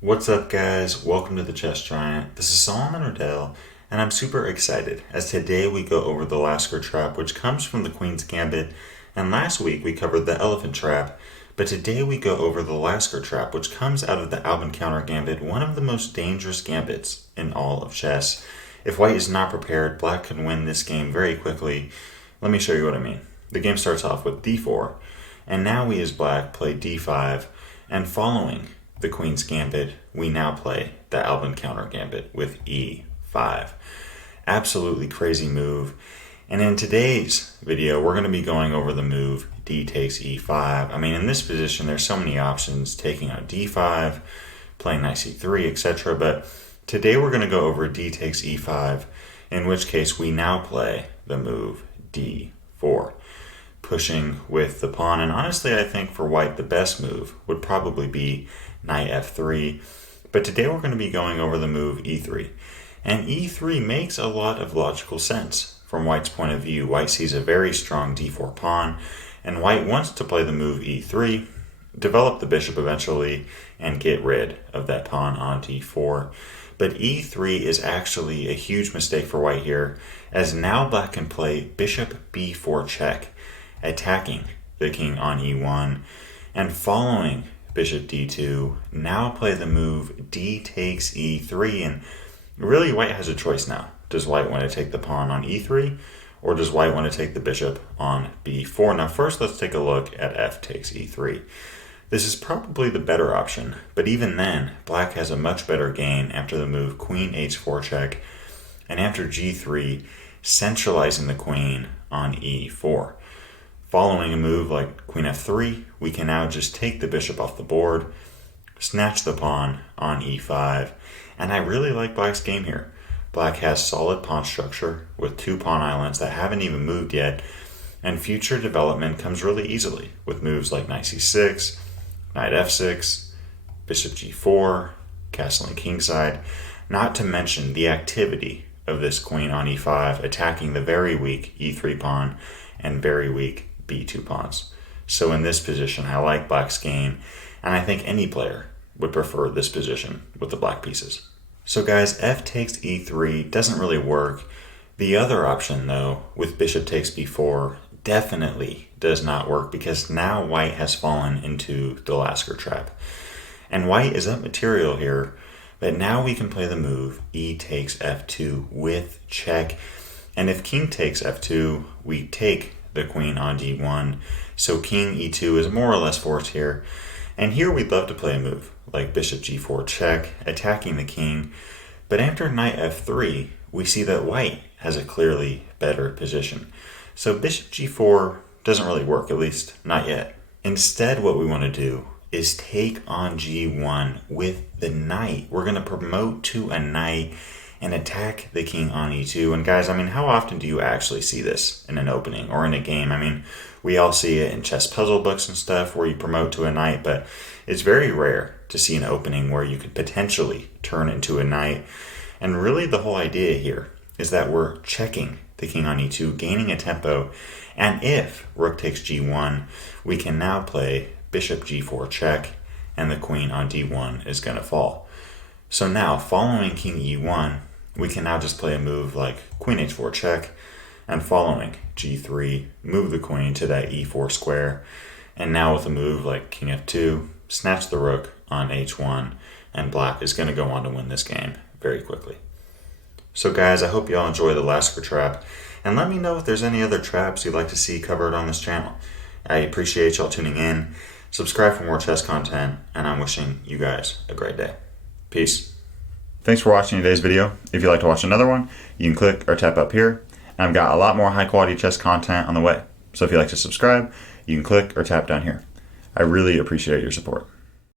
What's up, guys? Welcome to the Chess Giant. This is Solomon Riddell, and I'm super excited as today we go over the Lasker Trap, which comes from the Queen's Gambit, and last week we covered the Elephant Trap, but today we go over the Lasker Trap, which comes out of the Albin Counter Gambit, one of the most dangerous gambits in all of chess. If white is not prepared, black can win this game very quickly. Let me show you what I mean. The game starts off with d4, and now we as black play d5, and following the Queen's Gambit, we now play the Albin Counter Gambit with e5. Absolutely crazy move. And in today's video, we're going to be going over the move d takes e5. I mean, in this position, there's so many options, taking out d5, playing knight c3, etc. But today we're going to go over d takes e5, in which case we now play the move d4, pushing with the pawn. And honestly, I think for white, the best move would probably be knight f3, but today we're going to be going over the move e3. And e3 makes a lot of logical sense from white's point of view. White sees a very strong d4 pawn, and white wants to play the move e3, develop the bishop eventually, and get rid of that pawn on d4. But e3 is actually a huge mistake for white here, as now black can play bishop b4 check, attacking the king on e1, and following bishop d2, now play the move d takes e3, and really white has a choice now. Does white want to take the pawn on e3, or does white want to take the bishop on b4? Now first let's take a look at f takes e3. This is probably the better option, but even then, black has a much better game after the move queen h4 check, and after g3, centralizing the queen on e4. Following a move like queen f3, we can now just take the bishop off the board, snatch the pawn on e5, and I really like black's game here. Black has solid pawn structure with two pawn islands that haven't even moved yet, and future development comes really easily with moves like knight c6, knight f6, bishop g4, castling kingside, not to mention the activity of this queen on e5, attacking the very weak e3 pawn and very weak b2 pawns. So in this position, I like black's game, and I think any player would prefer this position with the black pieces. So guys, f takes e3 doesn't really work. The other option though, with bishop takes b4, definitely does not work, because now white has fallen into the Lasker Trap. And white is up material here, but now we can play the move e takes f2 with check. And if king takes f2, we take the queen on d1, so king e2 is more or less forced here. And here we'd love to play a move like bishop g4 check, attacking the king, but after knight f3, we see that white has a clearly better position. So bishop g4 doesn't really work, at least not yet. Instead, what we want to do is take on g1 with the knight. We're going to promote to a knight and attack the king on e2. And guys, I mean, how often do you actually see this in an opening or in a game? I mean, we all see it in chess puzzle books and stuff where you promote to a knight, but it's very rare to see an opening where you could potentially turn into a knight. And really the whole idea here is that we're checking the king on e2, gaining a tempo, and if rook takes g1, we can now play bishop g4 check, and the queen on d1 is going to fall. So now, following king e1, we can now just play a move like queen h4 check, and following g3, move the queen to that e4 square, and now with a move like king f2, snatch the rook on h1, and black is going to go on to win this game very quickly. So guys, I hope you all enjoy the Lasker Trap, and let me know if there's any other traps you'd like to see covered on this channel. I appreciate y'all tuning in. Subscribe for more chess content, and I'm wishing you guys a great day. Peace. Thanks for watching today's video. If you'd like to watch another one, you can click or tap up here. And I've got a lot more high quality chess content on the way. So if you'd like to subscribe, you can click or tap down here. I really appreciate your support.